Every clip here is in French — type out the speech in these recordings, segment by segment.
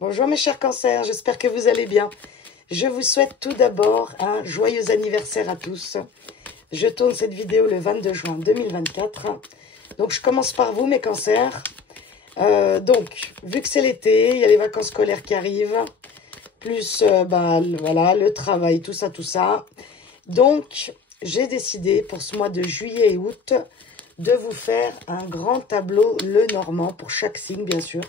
Bonjour mes chers cancers, j'espère que vous allez bien. Je vous souhaite tout d'abord un joyeux anniversaire à tous. Je tourne cette vidéo le 22 juin 2024. Donc je commence par vous mes cancers. Donc, vu que c'est l'été, il y a les vacances scolaires qui arrivent, plus voilà, le travail, tout ça. Donc, j'ai décidé pour ce mois de juillet et août de vous faire un grand tableau le normand pour chaque signe, bien sûr.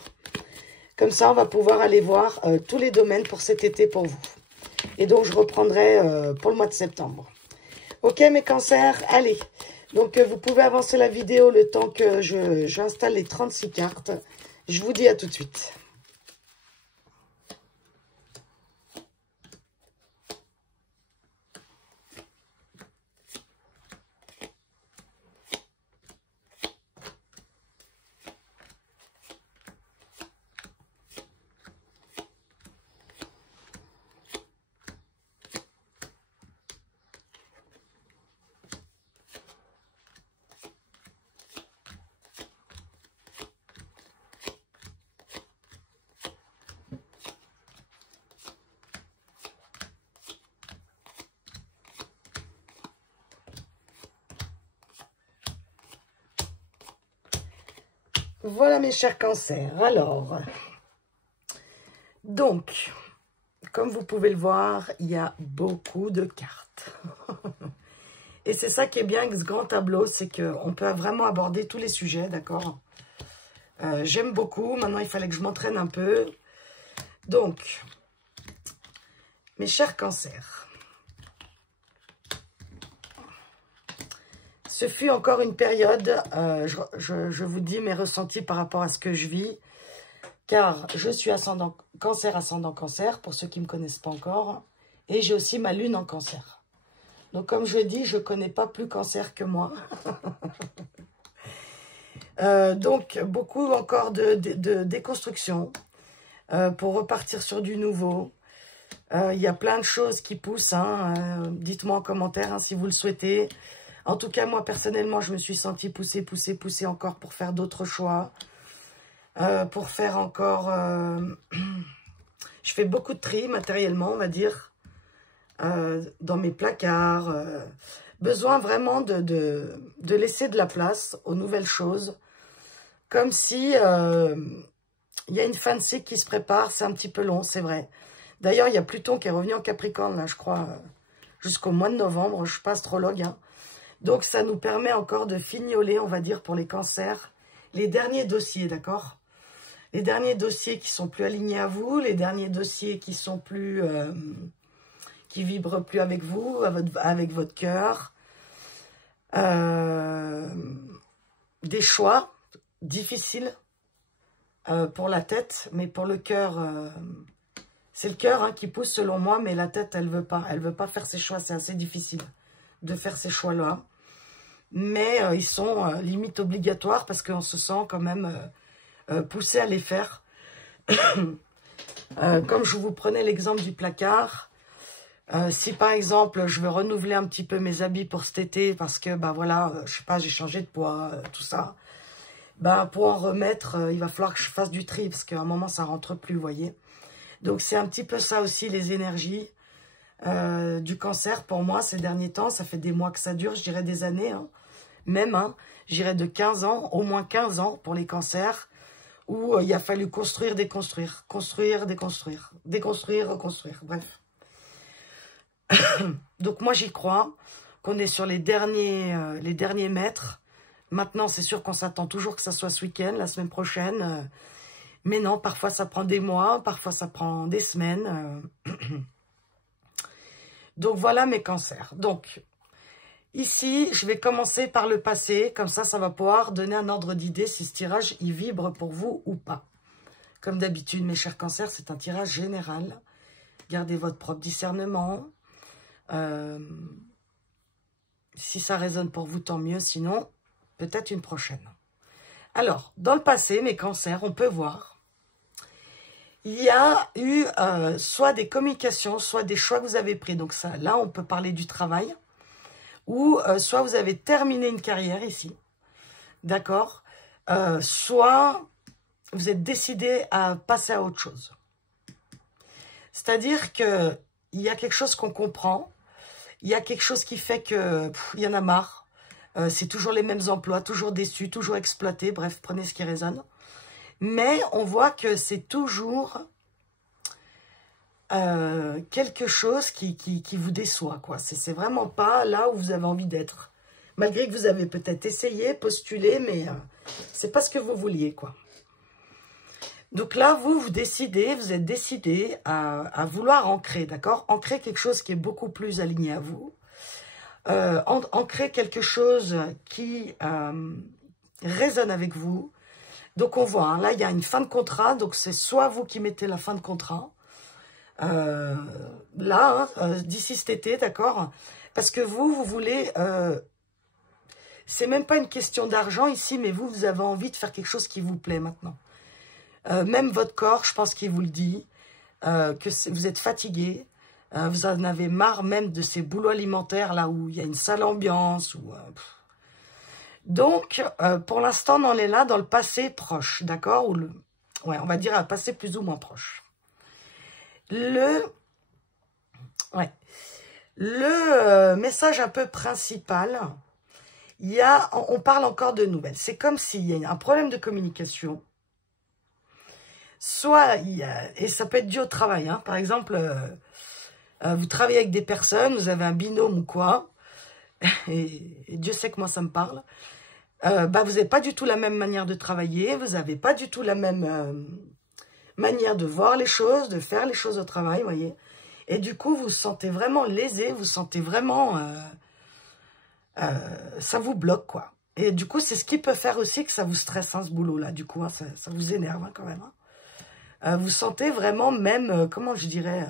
Comme ça, on va pouvoir aller voir tous les domaines pour cet été pour vous. Et donc, je reprendrai pour le mois de septembre. Ok, mes cancers, allez. Donc, vous pouvez avancer la vidéo le temps que j'installe les 36 cartes. Je vous dis à tout de suite. Voilà mes chers cancers. Alors, donc, comme vous pouvez le voir, il y a beaucoup de cartes. Et c'est ça qui est bien avec ce grand tableau, c'est qu'on peut vraiment aborder tous les sujets, d'accord? J'aime beaucoup. Maintenant, il fallait que je m'entraîne un peu. Donc, mes chers cancers, ce fut encore une période, je vous dis mes ressentis par rapport à ce que je vis, car je suis ascendant cancer, pour ceux qui ne me connaissent pas encore, et j'ai aussi ma lune en cancer. Donc comme je dis, je ne connais pas plus cancer que moi. Donc beaucoup encore de déconstruction pour repartir sur du nouveau. Il y a plein de choses qui poussent, hein, dites-moi en commentaire hein, si vous le souhaitez. En tout cas, moi, personnellement, je me suis sentie poussée encore pour faire d'autres choix. Pour faire encore... je fais beaucoup de tri matériellement, on va dire, dans mes placards. Besoin vraiment de laisser de la place aux nouvelles choses. Comme si il y a une fin de cycle qui se prépare. C'est un petit peu long, c'est vrai. D'ailleurs, il y a Pluton qui est revenu en Capricorne, là, je crois, jusqu'au mois de novembre. Je ne suis pas astrologue, hein. Donc, ça nous permet encore de fignoler, on va dire, pour les cancers, les derniers dossiers, d'accord? Les derniers dossiers qui sont plus alignés à vous, les derniers dossiers qui sont plus... qui vibrent plus avec vous, avec votre cœur. Des choix difficiles pour la tête, mais pour le cœur... c'est le cœur hein, qui pousse selon moi, mais la tête, elle veut pas. Elle veut pas faire ses choix, c'est assez difficile de faire ces choix-là. Mais ils sont limite obligatoires parce qu'on se sent quand même poussé à les faire. Comme je vous prenais l'exemple du placard, si par exemple je veux renouveler un petit peu mes habits pour cet été parce que bah voilà, je sais pas, j'ai changé de poids, tout ça, bah pour en remettre, il va falloir que je fasse du tri parce qu'à un moment ça rentre plus, vous voyez. Donc c'est un petit peu ça aussi les énergies du cancer pour moi ces derniers temps. Ça fait des mois que ça dure, je dirais des années, hein. Même, hein, je dirais de 15 ans, au moins 15 ans pour les cancers, où il a fallu construire, déconstruire, construire, déconstruire, déconstruire, reconstruire, bref. Donc moi j'y crois, qu'on est sur les derniers mètres. Maintenant c'est sûr qu'on s'attend toujours que ça soit ce week-end, la semaine prochaine. Mais non, parfois ça prend des mois, parfois ça prend des semaines. Donc voilà mes cancers. Donc ici, je vais commencer par le passé. Comme ça va pouvoir donner un ordre d'idée si ce tirage il vibre pour vous ou pas. Comme d'habitude, mes chers cancers, c'est un tirage général. Gardez votre propre discernement. Si ça résonne pour vous, tant mieux. Sinon, peut-être une prochaine. Alors, dans le passé, mes cancers, on peut voir... Il y a eu soit des communications, soit des choix que vous avez pris. Donc ça, là, on peut parler du travail. Ou soit vous avez terminé une carrière ici. D'accord? Soit vous êtes décidé à passer à autre chose. C'est-à-dire qu'il y a quelque chose qu'on comprend, il y a quelque chose qui fait que il y en a marre. C'est toujours les mêmes emplois, toujours déçus, toujours exploités, bref, prenez ce qui résonne. Mais on voit que c'est toujours quelque chose qui vous déçoit, quoi. C'est vraiment pas là où vous avez envie d'être. Malgré que vous avez peut-être essayé, postulé, mais c'est pas ce que vous vouliez, quoi. Donc là, vous décidez, vous êtes décidé à vouloir ancrer, d'accord? Ancrer quelque chose qui est beaucoup plus aligné à vous. Ancrer quelque chose qui résonne avec vous. Donc on voit, hein, là, il y a une fin de contrat. Donc c'est soit vous qui mettez la fin de contrat. Là, hein, d'ici cet été, d'accord? Parce que vous voulez... c'est même pas une question d'argent ici, mais vous avez envie de faire quelque chose qui vous plaît maintenant. Même votre corps, je pense qu'il vous le dit, que vous êtes fatigué, vous en avez marre même de ces boulots alimentaires là où il y a une sale ambiance. Donc, pour l'instant, on en est là dans le passé proche, d'accord? Ouais, on va dire un passé plus ou moins proche. Ouais. Le message un peu principal, on parle encore de nouvelles. C'est comme s'il y a un problème de communication. Soit, et ça peut être dû au travail, hein. Par exemple, vous travaillez avec des personnes, vous avez un binôme ou quoi, et Dieu sait que moi ça me parle, bah, vous n'avez pas du tout la même manière de travailler, vous n'avez pas du tout la même manière de voir les choses, de faire les choses au travail, vous voyez. Et du coup, vous vous sentez vraiment lésé, vous sentez vraiment... ça vous bloque, quoi. Et du coup, c'est ce qui peut faire aussi que ça vous stresse, hein, ce boulot-là, du coup, hein, ça vous énerve, hein, quand même, hein. Vous sentez vraiment même, comment je dirais,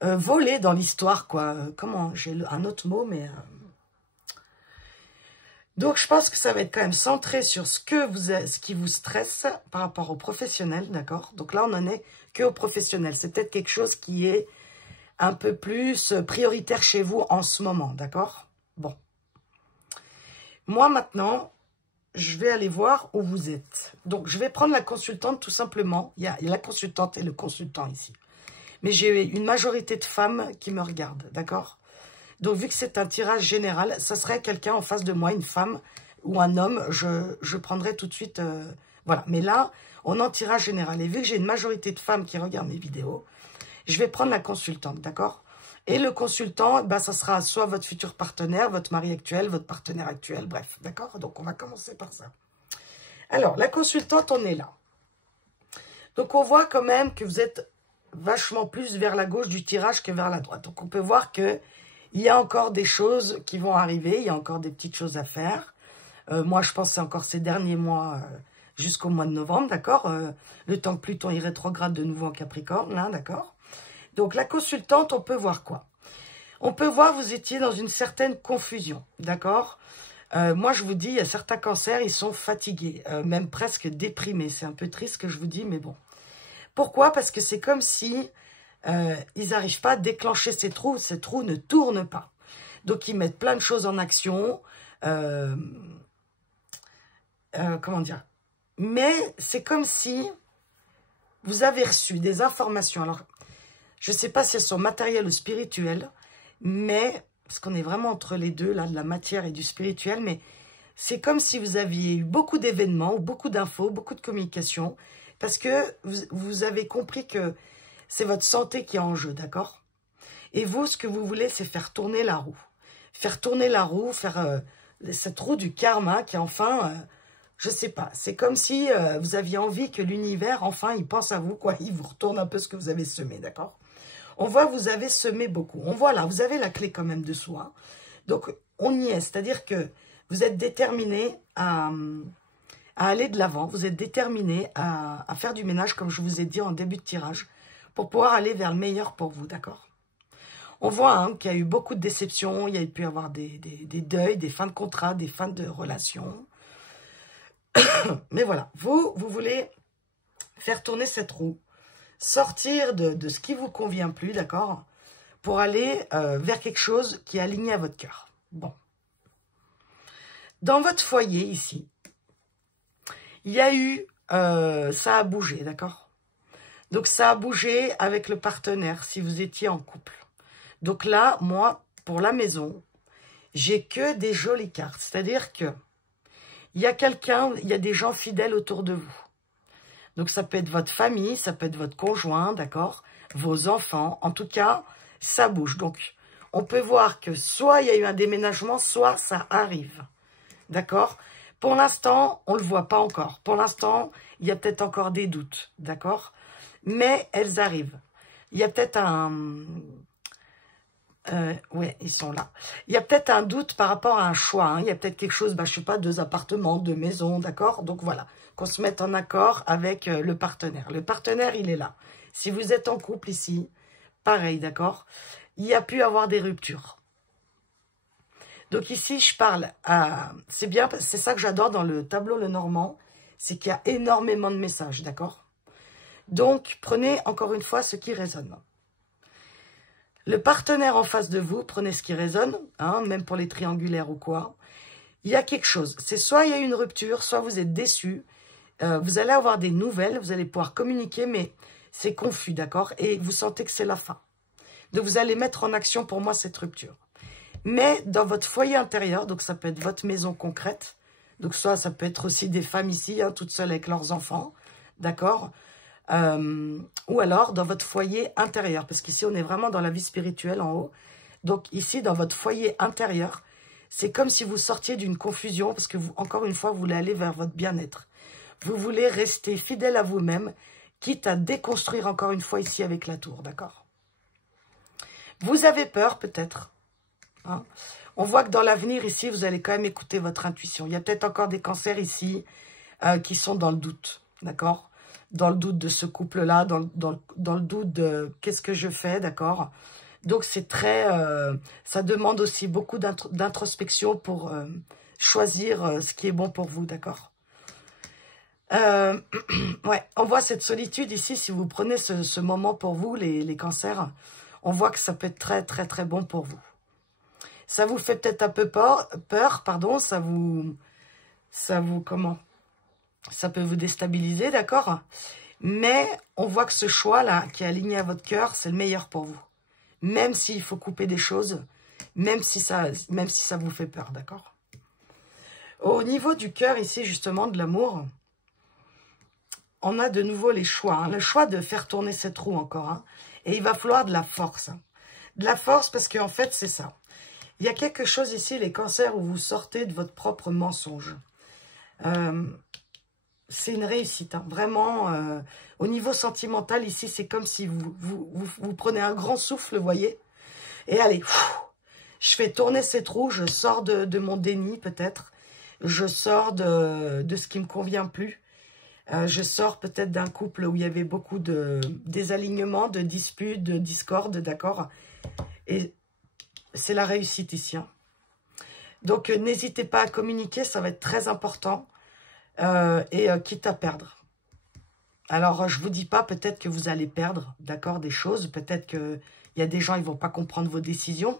voler dans l'histoire, quoi. Comment, j'ai un autre mot, mais... Donc, je pense que ça va être quand même centré sur ce qui vous stresse par rapport au professionnel, d'accord? Donc là, on n'en est que au professionnel. C'est peut-être quelque chose qui est un peu plus prioritaire chez vous en ce moment, d'accord? Bon. Moi, maintenant... je vais aller voir où vous êtes. Donc, je vais prendre la consultante tout simplement. Il y a la consultante et le consultant ici. Mais j'ai une majorité de femmes qui me regardent, d'accord? Donc, vu que c'est un tirage général, ça serait quelqu'un en face de moi, une femme ou un homme, je prendrai tout de suite... voilà, mais là, on est en tirage général. Et vu que j'ai une majorité de femmes qui regardent mes vidéos, je vais prendre la consultante, d'accord? Et le consultant, bah, ça sera soit votre futur partenaire, votre mari actuel, votre partenaire actuel, bref, d'accord? Donc, on va commencer par ça. Alors, la consultante, on est là. Donc, on voit quand même que vous êtes vachement plus vers la gauche du tirage que vers la droite. Donc, on peut voir qu'il y a encore des choses qui vont arriver, il y a encore des petites choses à faire. Moi, je pense que c'est encore ces derniers mois jusqu'au mois de novembre, d'accord? Le temps que Pluton il rétrograde de nouveau en Capricorne, là, d'accord? Donc, la consultante, on peut voir quoi? On peut voir vous étiez dans une certaine confusion, d'accord? Moi, je vous dis, il y a certains cancers, ils sont fatigués, même presque déprimés. C'est un peu triste ce que je vous dis, mais bon. Pourquoi? Parce que c'est comme si ils n'arrivent pas à déclencher ces trous ne tournent pas. Donc, ils mettent plein de choses en action. Comment dire? Mais c'est comme si vous avez reçu des informations. Alors, je ne sais pas si elles sont matérielles ou spirituelles, mais, parce qu'on est vraiment entre les deux, là, de la matière et du spirituel, mais c'est comme si vous aviez eu beaucoup d'événements, ou beaucoup d'infos, beaucoup de communication, parce que vous avez compris que c'est votre santé qui est en jeu, d'accord? Et vous, ce que vous voulez, c'est faire tourner la roue. Faire tourner la roue, faire cette roue du karma qui, enfin... je sais pas, c'est comme si vous aviez envie que l'univers, enfin, il pense à vous, quoi. Il vous retourne un peu ce que vous avez semé, d'accord? On voit que vous avez semé beaucoup. On voit là, vous avez la clé quand même de soi. Donc, on y est. C'est-à-dire que vous êtes déterminé à aller de l'avant. Vous êtes déterminé à faire du ménage, comme je vous ai dit en début de tirage, pour pouvoir aller vers le meilleur pour vous, d'accord? On voit hein, qu'il y a eu beaucoup de déceptions. Il y a pu y avoir des deuils, des fins de contrat, des fins de relations. Mais voilà, vous voulez faire tourner cette roue, sortir de ce qui vous convient plus, d'accord, pour aller vers quelque chose qui est aligné à votre cœur. Bon. Dans votre foyer, ici, il y a eu... ça a bougé, d'accord? Donc, ça a bougé avec le partenaire, si vous étiez en couple. Donc là, moi, pour la maison, j'ai que des jolies cartes. C'est-à-dire que il y a quelqu'un, il y a des gens fidèles autour de vous. Donc, ça peut être votre famille, ça peut être votre conjoint, d'accord? Vos enfants. En tout cas, ça bouge. Donc, on peut voir que soit il y a eu un déménagement, soit ça arrive. D'accord? Pour l'instant, on ne le voit pas encore. Pour l'instant, il y a peut-être encore des doutes. D'accord? Mais elles arrivent. Il y a peut-être un... ouais, ils sont là. Il y a peut-être un doute par rapport à un choix. Hein. Il y a peut-être quelque chose, je sais pas, 2 appartements, 2 maisons, d'accord? Donc voilà, qu'on se mette en accord avec le partenaire. Le partenaire, il est là. Si vous êtes en couple ici, pareil, d'accord? Il y a pu avoir des ruptures. Donc ici, je parle à... C'est bien, c'est ça que j'adore dans le tableau Lenormand, c'est qu'il y a énormément de messages, d'accord? Donc, prenez encore une fois ce qui résonne. Le partenaire en face de vous, prenez ce qui résonne, hein, même pour les triangulaires ou quoi. Il y a quelque chose. C'est soit il y a une rupture, soit vous êtes déçu. Vous allez avoir des nouvelles, vous allez pouvoir communiquer, mais c'est confus, d'accord? Et vous sentez que c'est la fin. Donc, vous allez mettre en action, pour moi, cette rupture. Mais dans votre foyer intérieur, donc ça peut être votre maison concrète, donc soit ça peut être aussi des femmes ici, hein, toutes seules avec leurs enfants, d'accord? Ou alors dans votre foyer intérieur, parce qu'ici on est vraiment dans la vie spirituelle en haut. Donc ici dans votre foyer intérieur, c'est comme si vous sortiez d'une confusion, parce que vous, encore une fois, vous voulez aller vers votre bien-être. Vous voulez rester fidèle à vous-même, quitte à déconstruire encore une fois ici avec la tour, d'accord? Vous avez peur peut-être. Hein. On voit que dans l'avenir, ici, vous allez quand même écouter votre intuition. Il y a peut-être encore des cancers ici qui sont dans le doute, d'accord? Dans le doute de ce couple-là, dans le doute de qu'est-ce que je fais, d'accord? Donc, c'est très... ça demande aussi beaucoup d'introspection pour choisir ce qui est bon pour vous, d'accord? Ouais, on voit cette solitude ici, si vous prenez ce moment pour vous, les cancers, on voit que ça peut être très, très, très bon pour vous. Ça vous fait peut-être un peu peur, pardon, ça vous, comment? Ça peut vous déstabiliser, d'accord? Mais on voit que ce choix-là, qui est aligné à votre cœur, c'est le meilleur pour vous. Même s'il faut couper des choses, même si ça vous fait peur, d'accord? Au niveau du cœur, ici, justement, de l'amour, on a de nouveau les choix. Hein, le choix de faire tourner cette roue encore. Hein, et il va falloir de la force. Hein. De la force parce qu'en fait, c'est ça. Il y a quelque chose ici, les cancers, où vous sortez de votre propre mensonge. C'est une réussite. Hein. Vraiment, au niveau sentimental, ici, c'est comme si vous prenez un grand souffle, vous voyez. Et allez, je fais tourner cette roue, je sors de mon déni, peut-être. Je sors de ce qui ne me convient plus. Je sors peut-être d'un couple où il y avait beaucoup de désalignements, de disputes, de discordes, d'accord? Et c'est la réussite ici. Hein. Donc, n'hésitez pas à communiquer, ça va être très important. Quitte à perdre. Alors, je ne vous dis pas peut-être que vous allez perdre, d'accord, des choses. Peut-être qu'il y a des gens, ils ne vont pas comprendre vos décisions.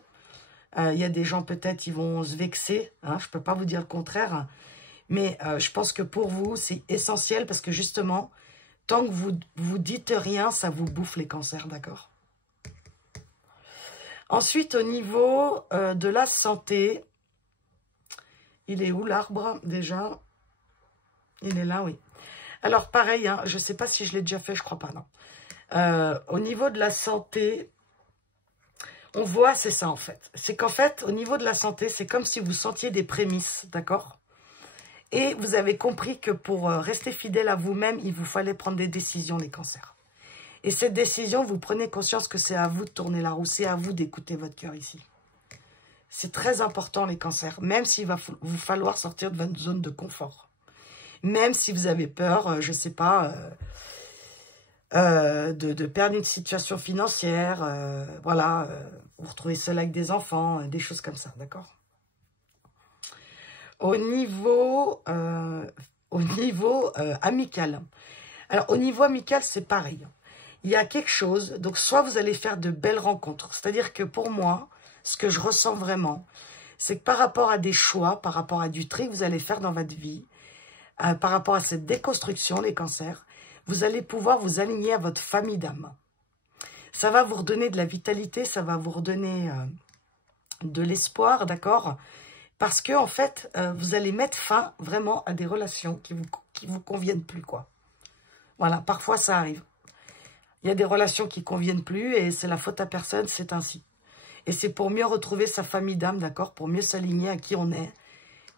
Il y a des gens, peut-être, ils vont se vexer. Hein, je ne peux pas vous dire le contraire. Mais je pense que pour vous, c'est essentiel parce que justement, tant que vous dites rien, ça vous bouffe les cancers, d'accord? Ensuite, au niveau de la santé, il est où l'arbre déjà? Il est là, oui. Alors, pareil, hein, je ne sais pas si je l'ai déjà fait, je crois pas, non. Au niveau de la santé, on voit, c'est ça en fait. C'est qu'en fait, au niveau de la santé, c'est comme si vous sentiez des prémices, d'accord? Et vous avez compris que pour rester fidèle à vous-même, il vous fallait prendre des décisions, les cancers. Et cette décision, vous prenez conscience que c'est à vous de tourner la roue, c'est à vous d'écouter votre cœur ici. C'est très important, les cancers, même s'il va vous falloir sortir de votre zone de confort. Même si vous avez peur, je ne sais pas, de perdre une situation financière, voilà, vous retrouvez seul avec des enfants, des choses comme ça, d'accord? Au niveau amical. Alors, au niveau amical, c'est pareil. Il y a quelque chose, donc soit vous allez faire de belles rencontres, c'est-à-dire que pour moi, ce que je ressens vraiment, c'est que par rapport à des choix, par rapport à du tri que vous allez faire dans votre vie, par rapport à cette déconstruction, les cancers, vous allez pouvoir vous aligner à votre famille d'âme. Ça va vous redonner de la vitalité, ça va vous redonner de l'espoir, d'accord? Parce que en fait, vous allez mettre fin vraiment à des relations qui vous conviennent plus, quoi. Voilà, parfois ça arrive. Il y a des relations qui conviennent plus et c'est la faute à personne, c'est ainsi. Et c'est pour mieux retrouver sa famille d'âme, d'accord? Pour mieux s'aligner à qui on est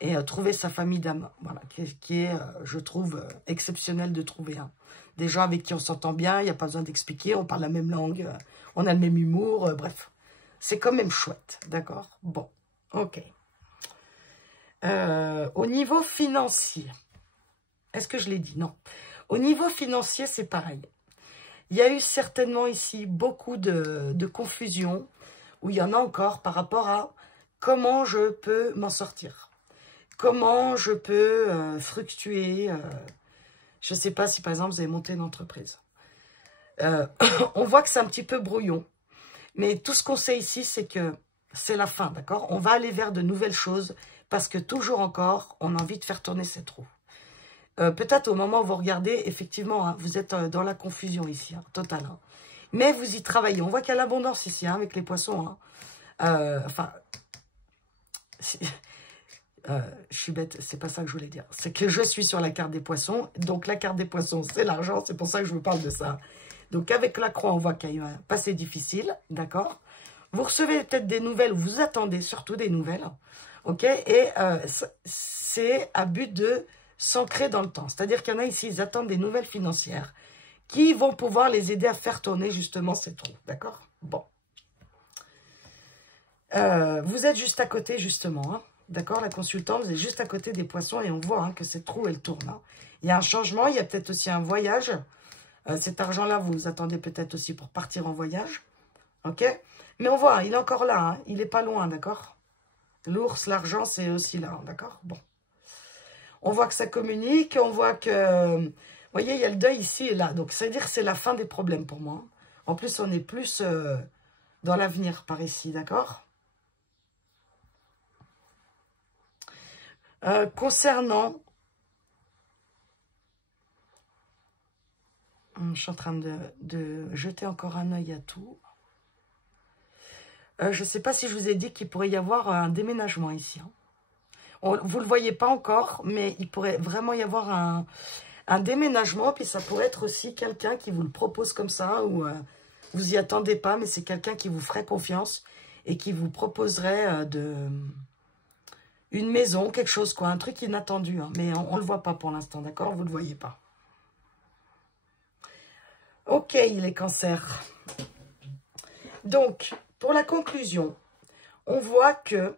et trouver sa famille d'âme. Voilà, qui est, je trouve, exceptionnel de trouver. Hein. Des gens avec qui on s'entend bien, il n'y a pas besoin d'expliquer, on parle la même langue, on a le même humour, bref. C'est quand même chouette, d'accord? Bon, ok. Au niveau financier, est-ce que je l'ai dit? Non. Au niveau financier, c'est pareil. Il y a eu certainement ici beaucoup de confusion, où il y en a encore par rapport à comment je peux m'en sortir. Comment je peux fructuer. Je ne sais pas si par exemple vous avez monté une entreprise. On voit que c'est un petit peu brouillon. Mais tout ce qu'on sait ici, c'est que c'est la fin, d'accord? On va aller vers de nouvelles choses parce que toujours encore, on a envie de faire tourner cette roue. Peut-être au moment où vous regardez, effectivement, hein, vous êtes dans la confusion ici, hein, totale. Hein. Mais vous y travaillez. On voit qu'il y a l'abondance ici, hein, avec les poissons. Hein. Je suis bête, c'est pas ça que je voulais dire. C'est que je suis sur la carte des poissons. Donc, la carte des poissons, c'est l'argent. C'est pour ça que je vous parle de ça. Donc, avec la croix, on voit qu'il y a eu un passé difficile. D'accord? Vous recevez peut-être des nouvelles. Vous attendez surtout des nouvelles. OK? Et c'est à but de s'ancrer dans le temps. C'est-à-dire qu'il y en a ici, ils attendent des nouvelles financières qui vont pouvoir les aider à faire tourner justement ces trous. D'accord? Bon. Vous êtes juste à côté, justement. Hein. D'accord, la consultante, vous êtes juste à côté des poissons et on voit hein, que cette roue, elle tourne. Hein. Il y a un changement, il y a peut-être aussi un voyage. Cet argent-là, vous vous attendez peut-être aussi pour partir en voyage. OK? Mais on voit, il est encore là. Hein. Il n'est pas loin, d'accord? L'ours, l'argent, c'est aussi là, d'accord? Bon. On voit que ça communique, on voit que... Vous voyez, il y a le deuil ici et là. Donc, ça veut dire que c'est la fin des problèmes pour moi. En plus, on est plus dans l'avenir par ici, d'accord? Concernant... Je suis en train de jeter encore un œil à tout. Je ne sais pas si je vous ai dit qu'il pourrait y avoir un déménagement ici. Hein. Vous ne le voyez pas encore, mais il pourrait vraiment y avoir un déménagement. Puis ça pourrait être aussi quelqu'un qui vous le propose comme ça, ou vous n'y attendez pas, mais c'est quelqu'un qui vous ferait confiance et qui vous proposerait une maison, quelque chose, quoi, un truc inattendu. Hein, mais on ne le voit pas pour l'instant, d'accord? Vous ne le voyez pas. Ok, les cancers. Donc, pour la conclusion, on voit que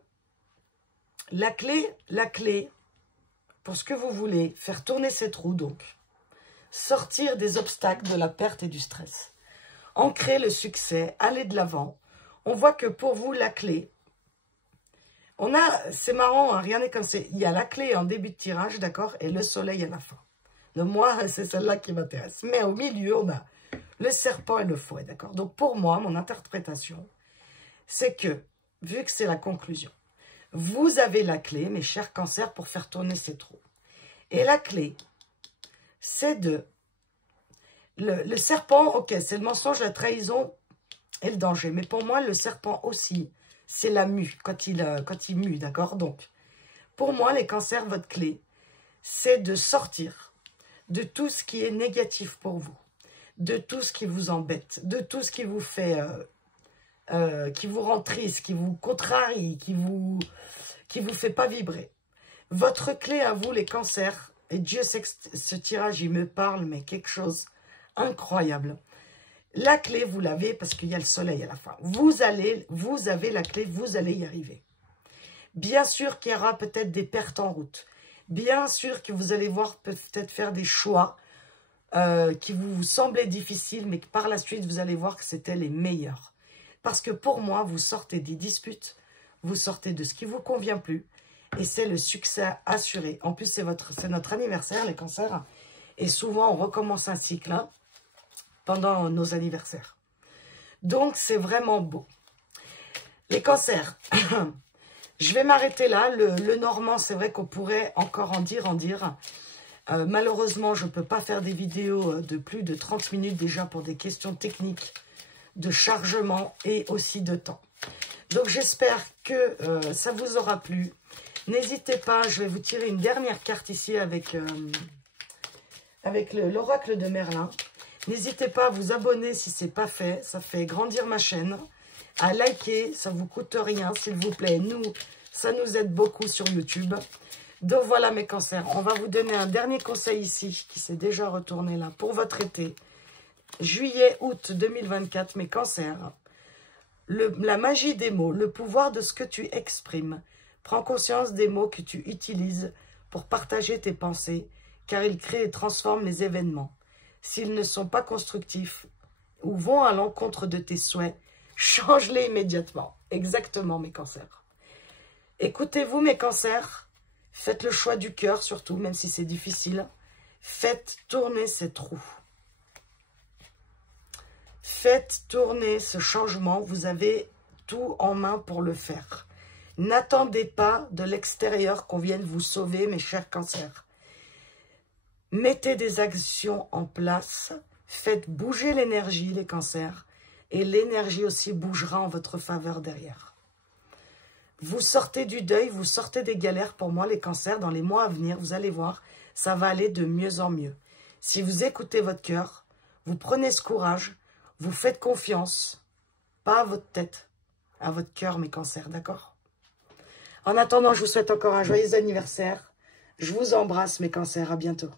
la clé, pour ce que vous voulez, faire tourner cette roue, donc, sortir des obstacles, de la perte et du stress, ancrer le succès, aller de l'avant. On voit que pour vous, la clé, c'est marrant, hein, rien n'est comme c'est, il y a la clé en début de tirage, d'accord, et le soleil à la fin. Donc moi, c'est celle-là qui m'intéresse. Mais au milieu, on a le serpent et le fouet, d'accord? Donc pour moi, mon interprétation, c'est que, vu que c'est la conclusion, vous avez la clé, mes chers cancers, pour faire tourner ces trous. Et la clé, c'est le serpent, ok, c'est le mensonge, la trahison et le danger. Mais pour moi, le serpent aussi, c'est la mue, quand il mue, d'accord? Donc, pour moi, les cancers, votre clé, c'est de sortir de tout ce qui est négatif pour vous, de tout ce qui vous embête, de tout ce qui vous fait... qui vous rend triste, qui vous contrarie, qui vous fait pas vibrer. Votre clé à vous, les cancers, et Dieu sait que ce tirage, il me parle, mais quelque chose incroyable. La clé, vous l'avez parce qu'il y a le soleil à la fin. Vous avez la clé, vous allez y arriver. Bien sûr qu'il y aura peut-être des pertes en route. Bien sûr que vous allez voir peut-être faire des choix qui vous semblaient difficiles, mais que par la suite, vous allez voir que c'était les meilleurs. Parce que pour moi, vous sortez des disputes, vous sortez de ce qui ne vous convient plus, et c'est le succès assuré. En plus, c'est notre anniversaire, les cancers, et souvent, on recommence un cycle hein, pendant nos anniversaires. Donc, c'est vraiment beau. Les cancers, je vais m'arrêter là. Le normand, c'est vrai qu'on pourrait encore en dire. Malheureusement, je ne peux pas faire des vidéos de plus de 30 minutes déjà pour des questions techniques de chargement et aussi de temps. Donc, j'espère que ça vous aura plu. N'hésitez pas, je vais vous tirer une dernière carte ici avec l'oracle de Merlin. N'hésitez pas à vous abonner si ce n'est pas fait. Ça fait grandir ma chaîne. À liker, ça ne vous coûte rien, s'il vous plaît. Nous, ça nous aide beaucoup sur YouTube. Donc voilà mes cancers. On va vous donner un dernier conseil ici, qui s'est déjà retourné là, pour votre été. Juillet-août 2024, mes cancers. La magie des mots, le pouvoir de ce que tu exprimes. Prends conscience des mots que tu utilises pour partager tes pensées, car ils créent et transforment les événements. S'ils ne sont pas constructifs ou vont à l'encontre de tes souhaits, change-les immédiatement. Exactement, mes cancers. Écoutez-vous, mes cancers. Faites le choix du cœur, surtout, même si c'est difficile. Faites tourner cette roue. Faites tourner ce changement. Vous avez tout en main pour le faire. N'attendez pas de l'extérieur qu'on vienne vous sauver, mes chers cancers. Mettez des actions en place. Faites bouger l'énergie, les cancers. Et l'énergie aussi bougera en votre faveur derrière. Vous sortez du deuil, vous sortez des galères pour moi, les cancers. Dans les mois à venir, vous allez voir, ça va aller de mieux en mieux. Si vous écoutez votre cœur, vous prenez ce courage, vous faites confiance, pas à votre tête, à votre cœur, mes cancers, d'accord? En attendant, je vous souhaite encore un joyeux anniversaire. Je vous embrasse, mes cancers, à bientôt.